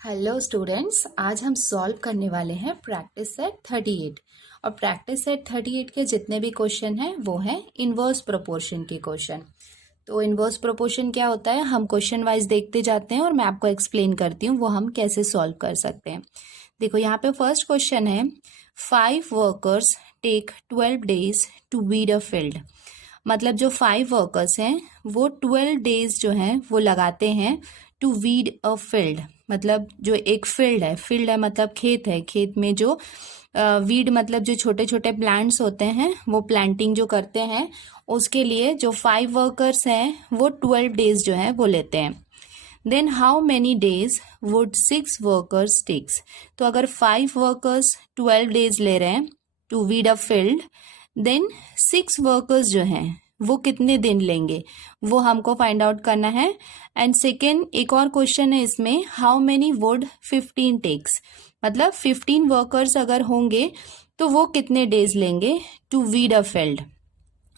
Hello students, आज हम solve करने वाले हैं प्रैक्टिस सेट 38। और प्रैक्टिस सेट 38 के जितने भी क्वेश्चन हैं वो हैं इनवर्स प्रोपोर्शन के क्वेश्चन। तो इनवर्स प्रोपोर्शन क्या होता है, हम क्वेश्चन वाइज देखते जाते हैं और मैं आपको एक्सप्लेन करती हूँ वो हम कैसे सॉल्व कर सकते हैं। देखो यहाँ पे फर्स्ट क्वेश्चन है 5 workers take 12 days to weed a field. मतलब जो 5 वर्कर्स हैं वो 12 डेज जो हैं वो लगाते हैं टू वीड अ फील्ड। मतलब जो एक फील्ड है मतलब खेत है, खेत में जो वीड मतलब जो छोटे छोटे प्लांट्स होते हैं वो प्लांटिंग जो करते हैं उसके लिए जो 5 वर्कर्स हैं वो 12 डेज जो है वो लेते हैं। Then how many days would 6 workers takes. तो अगर 5 वर्कर्स 12 डेज ले रहे हैं to weed a field, then 6 workers जो हैं वो कितने दिन लेंगे वो हमको फाइंड आउट करना है। एंड सेकेंड एक और क्वेश्चन है इसमें, हाउ मेनी वुड 15 टेक्स। मतलब 15 वर्कर्स अगर होंगे तो वो कितने डेज लेंगे टू वीड अ फील्ड।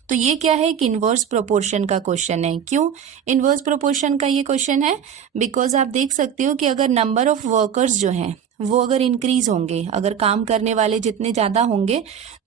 तो ये क्या है, एक इनवर्स प्रोपोर्शन का क्वेश्चन है। क्यों इनवर्स प्रोपोर्शन का ये क्वेश्चन है, बिकॉज आप देख सकते हो कि अगर नंबर ऑफ वर्कर्स जो हैं वो अगर इंक्रीज होंगे, अगर काम करने वाले जितने ज़्यादा होंगे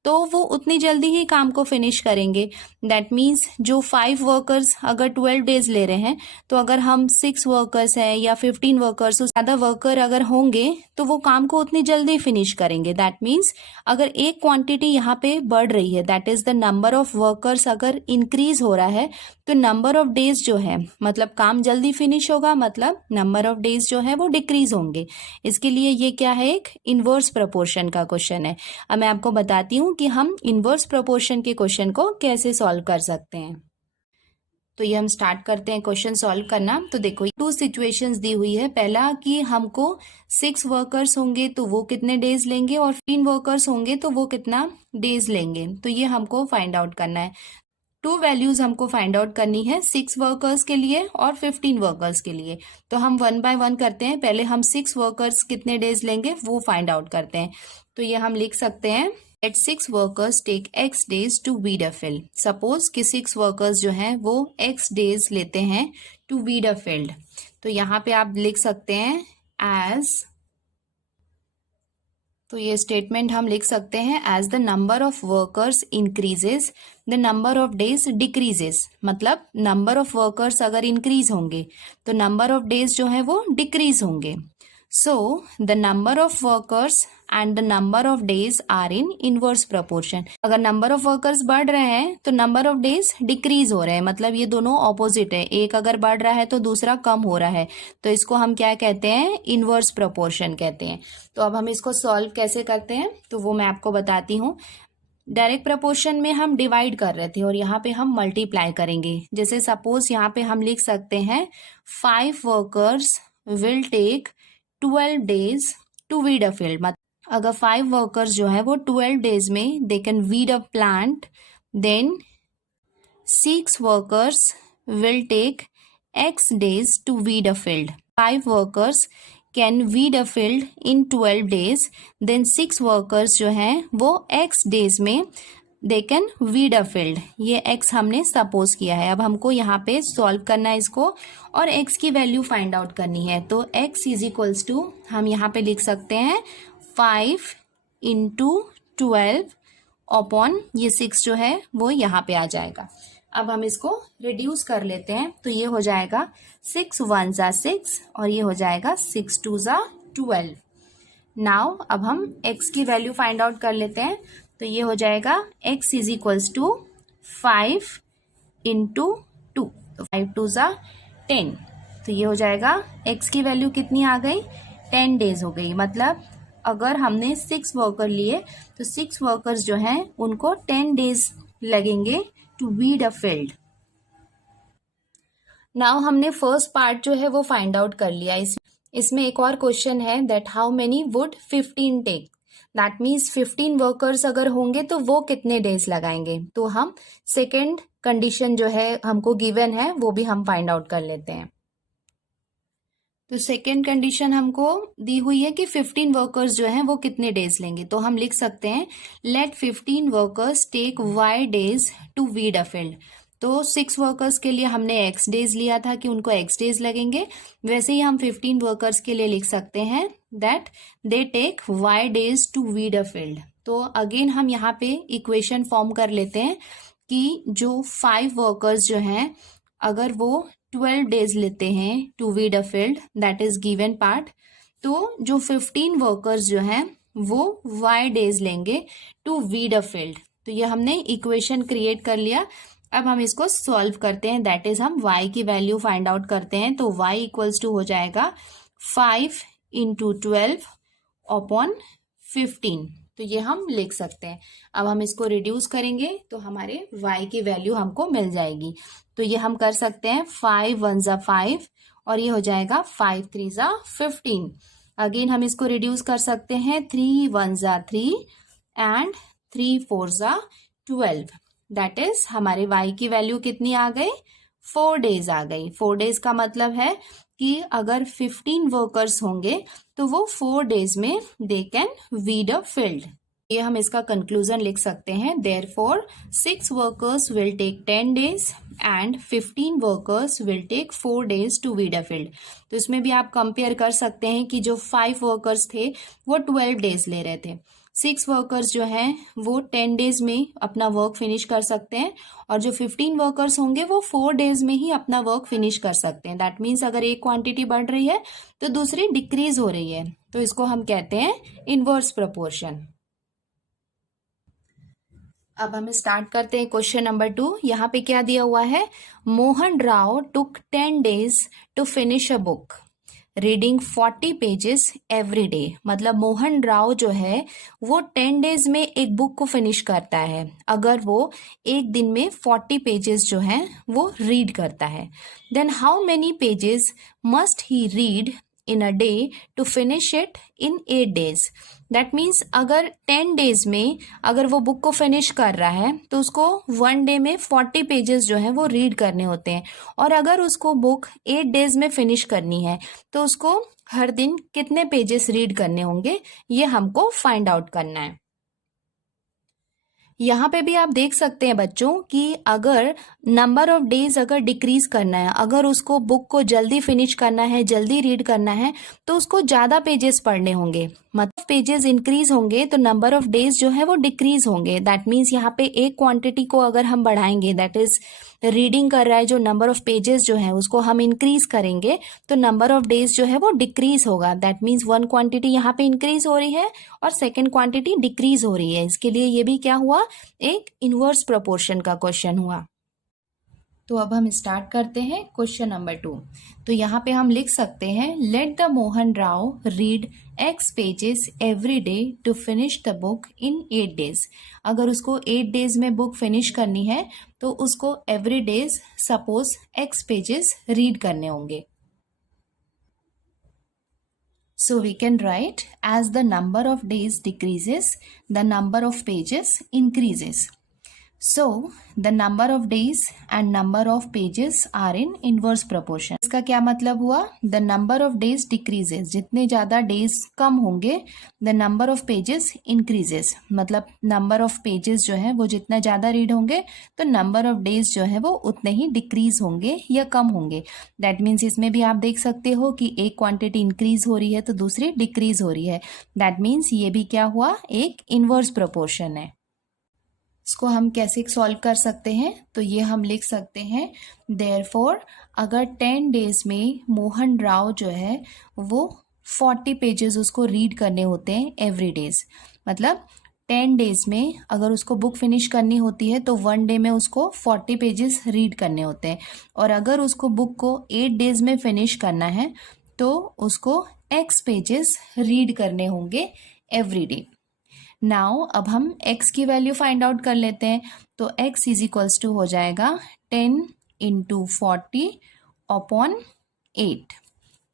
तो वो उतनी जल्दी ही काम को फिनिश करेंगे। दैट मीन्स जो 5 वर्कर्स अगर 12 डेज ले रहे हैं तो अगर हम 6 वर्कर्स हैं या 15 वर्कर्स, तो ज़्यादा वर्कर अगर होंगे तो वो काम को उतनी जल्दी फिनिश करेंगे। दैट मीन्स अगर एक क्वांटिटी यहाँ पे बढ़ रही है, that is the number of workers अगर इंक्रीज हो रहा है, तो नंबर ऑफ डेज जो है मतलब काम जल्दी फिनिश होगा, मतलब नंबर ऑफ डेज जो है वो डिक्रीज होंगे। इसके लिए ये क्या है, एक इनवर्स प्रोपोर्शन का क्वेश्चन है। अब मैं आपको बताती हूँ कि हम इनवर्स प्रोपोर्शन के क्वेश्चन को कैसे सॉल्व कर सकते हैं। तो ये हम स्टार्ट करते हैं क्वेश्चन सॉल्व करना। तो देखो 2 सिचुएशंस दी हुई है। पहला कि हमको 6 वर्कर्स होंगे तो वो कितने डेज लेंगे, और 15 वर्कर्स होंगे तो वो कितना डेज लेंगे। तो ये हमको फाइंड आउट करना है। 2 वैल्यूज हमको फाइंड आउट करनी है, 6 वर्कर्स के लिए और 15 वर्कर्स के लिए। तो हम 1 बाय 1 करते हैं। पहले हम 6 वर्कर्स कितने डेज लेंगे वो फाइंड आउट करते हैं। तो ये हम लिख सकते हैं at 6 workers take x days to weed a field. Suppose कि 6 वर्कर्स जो हैं वो x डेज लेते हैं टू वीड अ फील्ड। तो यहाँ पे आप लिख सकते हैं एज, तो ये स्टेटमेंट हम लिख सकते हैं as the number of workers increases the number of days decreases. मतलब नंबर ऑफ वर्कर्स अगर इंक्रीज होंगे तो नंबर ऑफ डेज जो है वो डिक्रीज होंगे। So the number of workers and the number of days are in inverse proportion. अगर number of workers बढ़ रहे हैं तो नंबर ऑफ डेज डिक्रीज हो रहे हैं, मतलब ये दोनों ऑपोजिट है, एक अगर बढ़ रहा है तो दूसरा कम हो रहा है। तो इसको हम क्या कहते हैं, इनवर्स प्रोपोर्शन कहते हैं। तो अब हम इसको सॉल्व कैसे करते हैं तो वो मैं आपको बताती हूँ। डायरेक्ट प्रपोर्शन में हम डिवाइड कर रहे थे और यहाँ पे हम मल्टीप्लाई करेंगे। जैसे सपोज यहाँ पे हम लिख सकते हैं 5 workers will take 12 days to weed a field. मतलब अगर 5 वर्कर्स जो है वो 12 डेज में they can weed a plant, then 6 workers will take x days to weed a field. 5 workers can weed a field in 12 days. Then 6 workers जो हैं वो x days में they can weed a field. ये x हमने suppose किया है। अब हमको यहाँ पे सॉल्व करना है इसको और x की वैल्यू फाइंड आउट करनी है। तो x इज इक्वल्स टू हम यहाँ पे लिख सकते हैं 5 इंटू 12 अपॉन ये 6 जो है वो यहाँ पे आ जाएगा। अब हम इसको रिड्यूस कर लेते हैं। तो ये हो जाएगा 6 1 जा 6 और ये हो जाएगा 6 2 जा 12। नाउ अब हम x की वैल्यू फाइंड आउट कर लेते हैं। तो ये हो जाएगा x is equals to 5 into 2। तो 5 2 जा 10। तो ये हो जाएगा x की वैल्यू कितनी आ गई, 10 डेज हो गई। मतलब अगर हमने 6 वर्कर लिए तो 6 वर्कर्स जो हैं उनको 10 डेज लगेंगे to weed a field. Now हमने फर्स्ट पार्ट जो है वो फाइंड आउट कर लिया। इसमें एक और क्वेश्चन है that how many would 15 take. That means 15 workers अगर होंगे तो वो कितने डेज लगाएंगे। तो हम सेकेंड कंडीशन जो है हमको गिवन है वो भी हम फाइंड आउट कर लेते हैं। तो सेकेंड कंडीशन हमको दी हुई है कि 15 वर्कर्स जो हैं वो कितने डेज लेंगे। तो हम लिख सकते हैं let 15 workers take y days to weed a field. तो 6 वर्कर्स के लिए हमने x डेज लिया था कि उनको x डेज लगेंगे, वैसे ही हम 15 वर्कर्स के लिए लिख सकते हैं that they take y days to weed a field. तो अगेन हम यहाँ पे इक्वेशन फॉर्म कर लेते हैं कि जो 5 वर्कर्स जो हैं अगर वो 12 डेज लेते हैं to weed a field, that is given part, तो जो 15 वर्कर्स जो हैं वो y डेज लेंगे टू वीड अ फील्ड। तो ये हमने इक्वेशन क्रिएट कर लिया। अब हम इसको सॉल्व करते हैं, दैट इज हम y की वैल्यू फाइंड आउट करते हैं। तो y इक्वल्स टू हो जाएगा 5 इंटू 12 अपॉन 15। तो ये हम लिख सकते हैं। अब हम इसको रिड्यूस करेंगे तो हमारे y की वैल्यू हमको मिल जाएगी। तो ये हम कर सकते हैं 5 1 ज़ा 5 और ये हो जाएगा 5 3 ज़ा 15। अगेन हम इसको रिड्यूस कर सकते हैं 3 1 ज़ा 3 एंड 3 4 ज़ा 12। दैट इज हमारे y की वैल्यू कितनी आ गई, 4 डेज आ गई। 4 डेज का मतलब है कि अगर 15 वर्कर्स होंगे तो वो 4 डेज में they can weed a field. ये हम इसका कंक्लूजन लिख सकते हैं, therefore 6 workers will take 10 days and 15 workers will take 4 days to weed a field. तो इसमें भी आप कंपेयर कर सकते हैं कि जो 5 वर्कर्स थे वो 12 डेज ले रहे थे, 6 वर्कर्स जो हैं वो 10 डेज में अपना वर्क फिनिश कर सकते हैं और जो 15 वर्कर्स होंगे वो 4 डेज में ही अपना वर्क फिनिश कर सकते हैं। दैट मीन्स अगर एक क्वांटिटी बढ़ रही है तो दूसरी डिक्रीज हो रही है, तो इसको हम कहते हैं इनवर्स प्रोपोर्शन। अब हम स्टार्ट करते हैं क्वेश्चन नंबर 2। यहाँ पे क्या दिया हुआ है, Mohan Rao took 10 days to finish a book reading 40 pages every day. मतलब मोहन राव जो है वो 10 डेज में एक बुक को फिनिश करता है अगर वो एक दिन में 40 पेजेस जो हैं वो रीड करता है। Then how many pages must he read in a day to finish it in 8 days. That means अगर 10 डेज में अगर वो बुक को फिनिश कर रहा है तो उसको 1 डे में 40 पेजेस जो है वो रीड करने होते हैं, और अगर उसको बुक 8 डेज में फिनिश करनी है तो उसको हर दिन कितने पेजेस रीड करने होंगे, ये हमको फाइंड आउट करना है। यहाँ पे भी आप देख सकते हैं बच्चों कि अगर नंबर ऑफ डेज अगर डिक्रीज करना है, अगर उसको बुक को जल्दी फिनिश करना है, जल्दी रीड करना है, तो उसको ज़्यादा पेजेस पढ़ने होंगे। मतलब पेजेस इंक्रीज होंगे तो नंबर ऑफ डेज जो है वो डिक्रीज होंगे। दैट मीन्स यहाँ पे एक क्वांटिटी को अगर हम बढ़ाएंगे, दैट इज रीडिंग कर रहा है जो नंबर ऑफ पेजेस जो है उसको हम इंक्रीज करेंगे तो नंबर ऑफ डेज जो है वो डिक्रीज होगा। दैट मीन्स वन क्वांटिटी यहाँ पे इंक्रीज हो रही है और सेकेंड क्वांटिटी डिक्रीज हो रही है। इसके लिए ये भी क्या हुआ, एक इनवर्स प्रोपोर्शन का क्वेश्चन हुआ। तो अब हम स्टार्ट करते हैं क्वेश्चन नंबर 2। तो यहाँ पे हम लिख सकते हैं, let the Mohan Rao read x pages every day to finish the book in 8 days. अगर उसको 8 डेज में बुक फिनिश करनी है तो उसको every days suppose x pages read करने होंगे। So we can write, as the number of days decreases, the number of pages increases. So the number of days and number of pages are in inverse proportion. इसका क्या मतलब हुआ, the number of days decreases, जितने ज़्यादा days कम होंगे, the number of pages increases, मतलब number of pages जो है वो जितना ज़्यादा रीड होंगे तो number of days जो है वो उतने ही डिक्रीज होंगे या कम होंगे। दैट मीन्स इसमें भी आप देख सकते हो कि एक क्वांटिटी इंक्रीज हो रही है तो दूसरी डिक्रीज हो रही है। दैट मीन्स ये भी क्या हुआ, एक इनवर्स प्रोपोर्शन है। इसको हम कैसे सॉल्व कर सकते हैं, तो ये हम लिख सकते हैं, देयरफॉर अगर 10 डेज में मोहन राव जो है वो 40 पेजेस उसको रीड करने होते हैं एवरी डेज। मतलब 10 डेज में अगर उसको बुक फिनिश करनी होती है तो 1 डे में उसको 40 पेजेस रीड करने होते हैं, और अगर उसको बुक को 8 डेज में फिनिश करना है तो उसको x पेजेस रीड करने होंगे एवरी डे। नाउ अब हम x की वैल्यू फाइंड आउट कर लेते हैं। तो x इज इक्वल्स टू हो जाएगा 10 इंटू 40 अपॉन 8।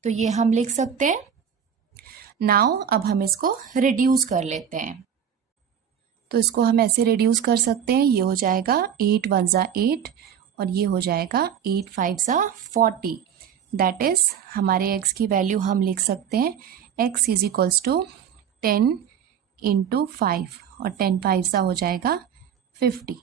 तो ये हम लिख सकते हैं। नाउ अब हम इसको रिड्यूस कर लेते हैं। तो इसको हम ऐसे रिड्यूस कर सकते हैं, ये हो जाएगा 8 1 ज़ा 8 और ये हो जाएगा 8 5 ज़ा 40। दैट इज हमारे x की वैल्यू हम लिख सकते हैं, x is equals to 10 into 5 और 10 5 सा हो जाएगा 50।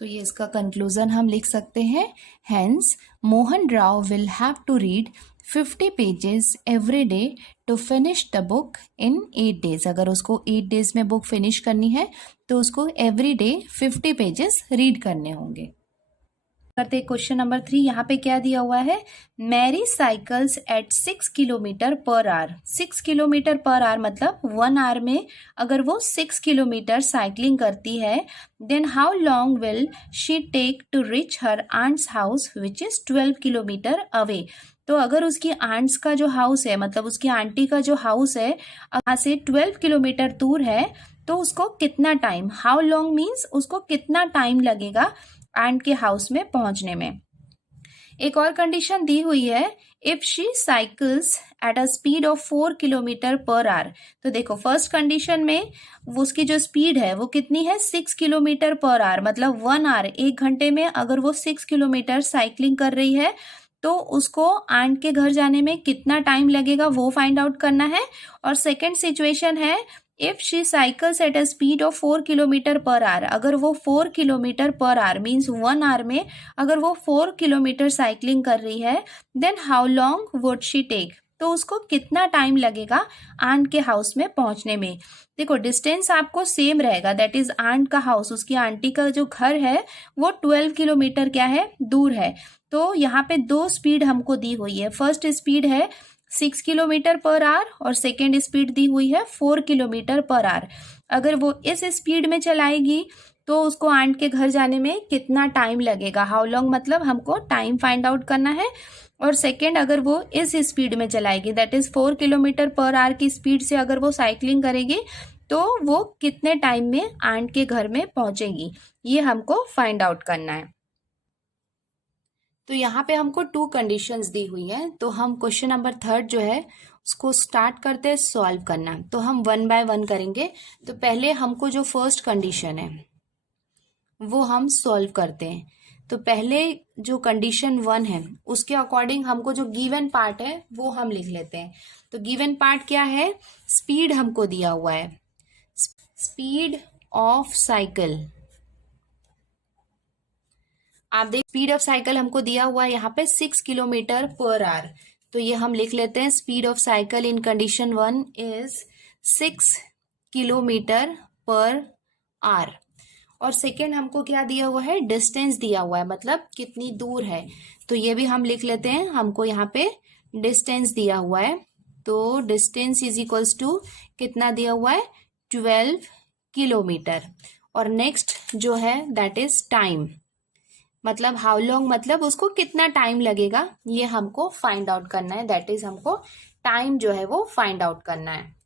तो ये इसका कंक्लूजन हम लिख सकते हैं, hence Mohan Rao will have to read 50 pages every day to finish the book in 8 days. अगर उसको 8 डेज में बुक फिनिश करनी है तो उसको एवरी डे 50 पेजेस रीड करने होंगे। करते क्वेश्चन नंबर 3। यहाँ पे क्या दिया हुआ है, Mary cycles at 6 kilometre per hour. 6 kilometre per hour मतलब 1 आवर में अगर वो 6 किलोमीटर साइकिलिंग करती है, then how long will she take to reach her aunt's house which is 12 kilometre away. तो अगर उसकी आंट्स का जो हाउस है, मतलब उसकी आंटी का जो हाउस है वहाँ से 12 किलोमीटर दूर है, तो उसको कितना टाइम, हाउ लॉन्ग मीन्स उसको कितना टाइम लगेगा आंट के हाउस में पहुंचने में। एक और कंडीशन दी हुई है, if she cycles at a speed of 4 kilometre per our. तो देखो फर्स्ट कंडीशन में वो उसकी जो स्पीड है वो कितनी है, 6 किलोमीटर पर आवर, मतलब 1 आवर, 1 घंटे में अगर वो 6 किलोमीटर साइकिलिंग कर रही है तो उसको आंट के घर जाने में कितना टाइम लगेगा वो फाइंड आउट करना है। और सेकेंड सिचुएशन है, if she cycles at a speed of 4 kilometre per our. अगर वो 4 kilometre per hour means 1 our में अगर वो 4 किलोमीटर साइकिलिंग कर रही है, then how long would she take. तो उसको कितना टाइम लगेगा आंट के हाउस में पहुंचने में। देखो डिस्टेंस आपको सेम रहेगा, दैट इज आंट का हाउस, उसकी आंटी का जो घर है वो 12 किलोमीटर क्या है, दूर है। तो यहाँ पे 2 स्पीड हमको दी हुई है, फर्स्ट स्पीड है 6 किलोमीटर पर आवर और सेकेंड स्पीड दी हुई है 4 किलोमीटर पर आवर। अगर वो इस स्पीड में चलाएगी तो उसको आंट के घर जाने में कितना टाइम लगेगा, हाउ लॉन्ग मतलब हमको टाइम फाइंड आउट करना है। और सेकेंड अगर वो इस स्पीड में चलाएगी, that is 4 kilometre per our की स्पीड से अगर वो साइकिलिंग करेगी तो वो कितने टाइम में आंट के घर में पहुंचेगी, ये हमको फाइंड आउट करना है। तो यहाँ पे हमको 2 कंडीशंस दी हुई है, तो हम क्वेश्चन नंबर 3 जो है उसको स्टार्ट करते हैं सॉल्व करना। तो हम 1 बाय 1 करेंगे। तो पहले हमको जो फर्स्ट कंडीशन है वो हम सॉल्व करते हैं। तो पहले जो कंडीशन 1 है उसके अकॉर्डिंग हमको जो गिवन पार्ट है वो हम लिख लेते हैं। तो गिवन पार्ट क्या है, स्पीड हमको दिया हुआ है, स्पीड ऑफ साइकिल। आप देख स्पीड ऑफ साइकिल हमको दिया हुआ है यहाँ पे 6 किलोमीटर पर आवर। तो ये हम लिख लेते हैं, speed of cycle in condition 1 is 6 kilometre per our. और सेकेंड हमको क्या दिया हुआ है, डिस्टेंस दिया हुआ है, मतलब कितनी दूर है। तो ये भी हम लिख लेते हैं, हमको यहाँ पे डिस्टेंस दिया हुआ है। तो डिस्टेंस इज इक्वल्स टू कितना दिया हुआ है, 12 किलोमीटर। और नेक्स्ट जो है दैट इज टाइम, मतलब हाउ लॉन्ग मतलब उसको कितना टाइम लगेगा, ये हमको फाइंड आउट करना है, दैट इज हमको टाइम जो है वो फाइंड आउट करना है।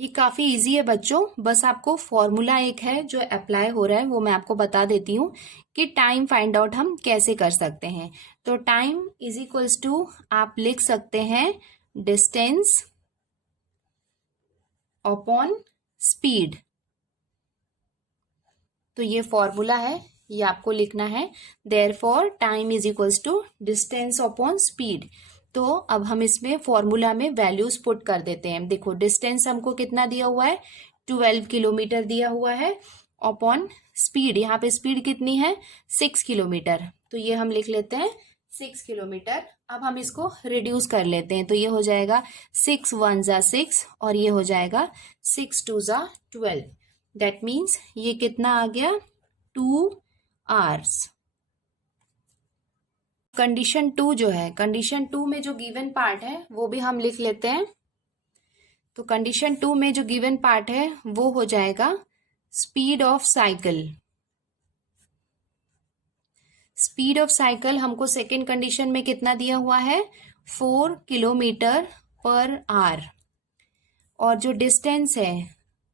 ये काफी इजी है बच्चों, बस आपको फॉर्मूला एक है जो अप्लाई हो रहा है वो मैं आपको बता देती हूँ कि टाइम फाइंड आउट हम कैसे कर सकते हैं। तो टाइम इज इक्वल्स टू आप लिख सकते हैं डिस्टेंस अपॉन स्पीड। तो ये फॉर्मूला है, ये आपको लिखना है, therefore time is equals to distance upon speed. तो अब हम इसमें फॉर्मूला में वैल्यूज पुट कर देते हैं। देखो डिस्टेंस हमको कितना दिया हुआ है, 12 किलोमीटर दिया हुआ है, अपॉन स्पीड, यहाँ पे स्पीड कितनी है 6 किलोमीटर। तो ये हम लिख लेते हैं 6 किलोमीटर। अब हम इसको रिड्यूस कर लेते हैं, तो ये हो जाएगा 6 1 जा 6 और ये हो जाएगा 6 2 जा 12। दैट मीन्स ये कितना आ गया, 2 आवर्स। कंडीशन 2 जो है, कंडीशन 2 में जो गिवन पार्ट है वो भी हम लिख लेते हैं। तो कंडीशन 2 में जो गिवन पार्ट है वो हो जाएगा speed of cycle. Speed of cycle हमको सेकेंड कंडीशन में कितना दिया हुआ है, 4 किलोमीटर पर आवर। और जो डिस्टेंस है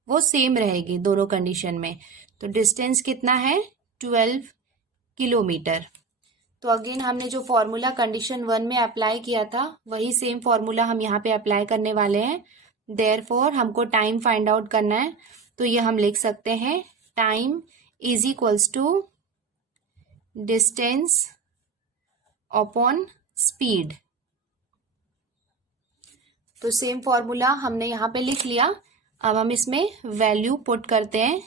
वो सेम रहेगी दोनों कंडीशन में। तो डिस्टेंस कितना है, 12 किलोमीटर। तो अगेन हमने जो फॉर्मूला कंडीशन 1 में अप्लाई किया था वही सेम फॉर्मूला हम यहाँ पे अप्लाई करने वाले हैं। देयरफॉर हमको टाइम फाइंड आउट करना है। तो ये हम लिख सकते हैं, time is equals to distance upon speed. तो सेम फॉर्मूला हमने यहाँ पे लिख लिया। अब हम इसमें वैल्यू पुट करते हैं।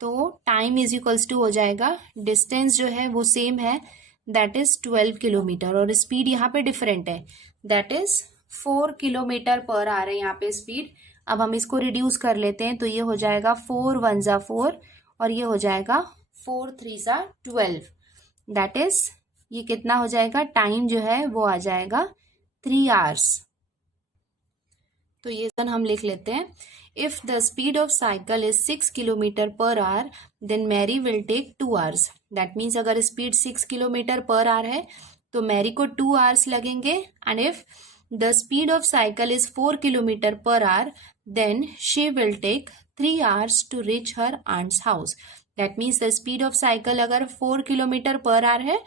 तो टाइम इज इक्वल्स टू हो जाएगा, डिस्टेंस जो है वो सेम है, दैट इज 12 किलोमीटर, और स्पीड यहाँ पे डिफरेंट है, that is 4 kilometre per hour है यहाँ पे स्पीड। अब हम इसको रिड्यूस कर लेते हैं, तो ये हो जाएगा 4 1 जा 4 और ये हो जाएगा 4 3 जा 12, दैट इज ये कितना हो जाएगा, टाइम जो है वो आ जाएगा 3 आवर्स। तो ये हम लिख लेते हैं, if the speed of cycle is 6 kilometre per hour then Mary will take 2 hours. That means अगर स्पीड 6 किलोमीटर पर आवर है तो मैरी को 2 आवर्स लगेंगे, and if the speed of cycle is 4 kilometre per hour then she will take 3 hours to reach her aunt's house. That means the speed of cycle अगर 4 kilometre per hour है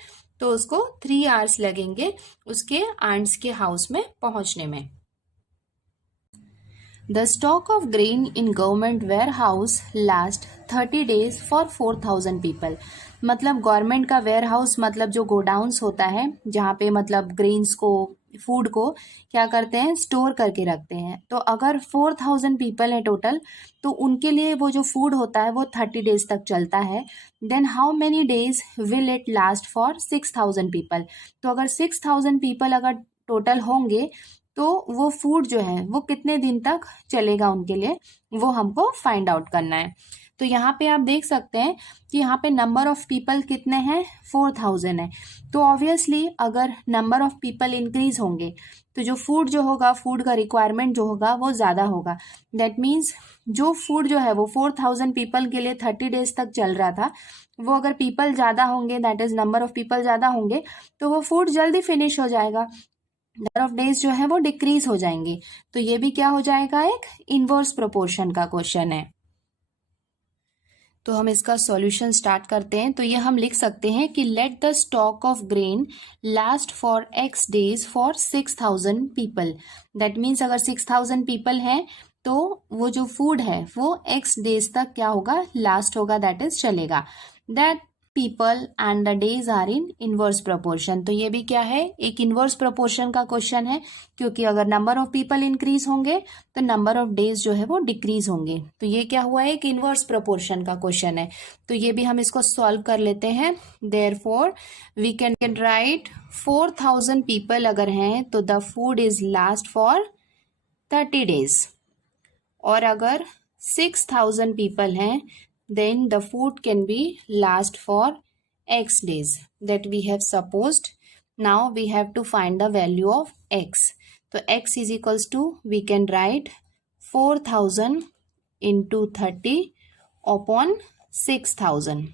तो उसको 3 hours लगेंगे उसके ants के house में पहुंचने में। The stock of grain in government warehouse last 30 days for 4,000 people। मतलब गवर्नमेंट का वेयर हाउस मतलब जो गोडाउन्स होता है जहाँ पे मतलब ग्रेन्स को, फूड को क्या करते हैं, स्टोर करके रखते हैं। तो अगर 4,000 पीपल है टोटल, तो उनके लिए वो जो फूड होता है वो 30 डेज तक चलता है। Then how many days will it last for 6,000 people. तो अगर 6,000 पीपल अगर टोटल होंगे तो वो फूड जो है वो कितने दिन तक चलेगा उनके लिए, वो हमको फाइंड आउट करना है। तो यहाँ पे आप देख सकते हैं कि यहाँ पे नंबर ऑफ पीपल कितने हैं, 4,000 है। तो ऑब्वियसली अगर नंबर ऑफ पीपल इंक्रीज होंगे तो जो फूड जो होगा, फूड का रिक्वायरमेंट जो होगा वो ज़्यादा होगा। दैट मीन्स जो फूड जो है वो 4,000 पीपल के लिए 30 डेज तक चल रहा था, वो अगर पीपल ज़्यादा होंगे, that is number of people ज़्यादा होंगे, तो वो फूड जल्दी फिनिश हो जाएगा, नंबर ऑफ डेज जो है वो डिक्रीज हो जाएंगे। तो ये भी क्या हो जाएगा, एक इनवर्स प्रोपोर्शन का क्वेश्चन है। तो हम इसका सॉल्यूशन स्टार्ट करते हैं। तो ये हम लिख सकते हैं कि let the stock of grain last for x days for 6,000 people. That means अगर 6,000 पीपल हैं तो वो जो फूड है वो x डेज तक क्या होगा, लास्ट होगा, दैट इज चलेगा। That people and the days are in inverse proportion. तो ये भी क्या है, एक इनवर्स प्रोपोर्शन का क्वेश्चन है, क्योंकि अगर नंबर ऑफ पीपल इंक्रीज होंगे तो नंबर ऑफ डेज जो है वो डिक्रीज होंगे। तो ये क्या हुआ है, एक इनवर्स प्रोपोर्शन का क्वेश्चन है। तो ये भी हम इसको सॉल्व कर लेते हैं। Therefore we can write 4,000 people अगर हैं तो the food is last for 30 days, और अगर 6,000 पीपल हैं then the food can be last for x days that we have supposed. Now we have to find the value of x. So x is equals to, we can write 4,000 into 30 upon 6,000।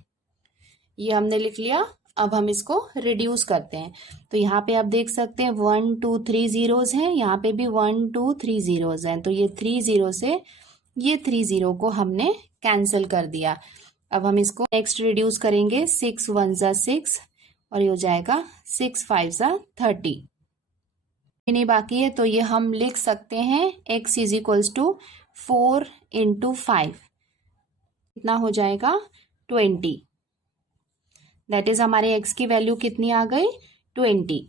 ये हमने लिख लिया। अब हम इसको reduce करते हैं। तो यहाँ पे आप देख सकते हैं 1 2 3 जीरोज हैं, यहाँ पे भी 1 2 3 जीरोज हैं। तो ये 3 जीरो से ये 3 जीरो को हमने कैंसिल कर दिया। अब हम इसको नेक्स्ट रिड्यूस करेंगे, 6 1 जा 6 और ये हो जाएगा 6 5 जा 30। नहीं बाकी है, तो ये हम लिख सकते हैं x is equals to 4 into 5, कितना हो जाएगा 20। दैट इज हमारे x की वैल्यू कितनी आ गई, 20।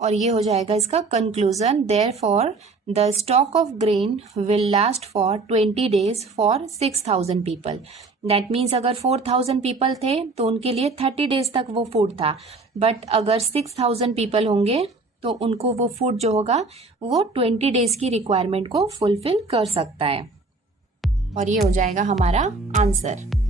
और ये हो जाएगा इसका conclusion. Therefore the stock of grain will last for 20 days for 6,000 people. That means अगर 4,000 पीपल थे तो उनके लिए 30 डेज तक वो फूड था, बट अगर 6,000 पीपल होंगे तो उनको वो फूड जो होगा वो 20 डेज की रिक्वायरमेंट को फुलफिल कर सकता है। और ये हो जाएगा हमारा आंसर।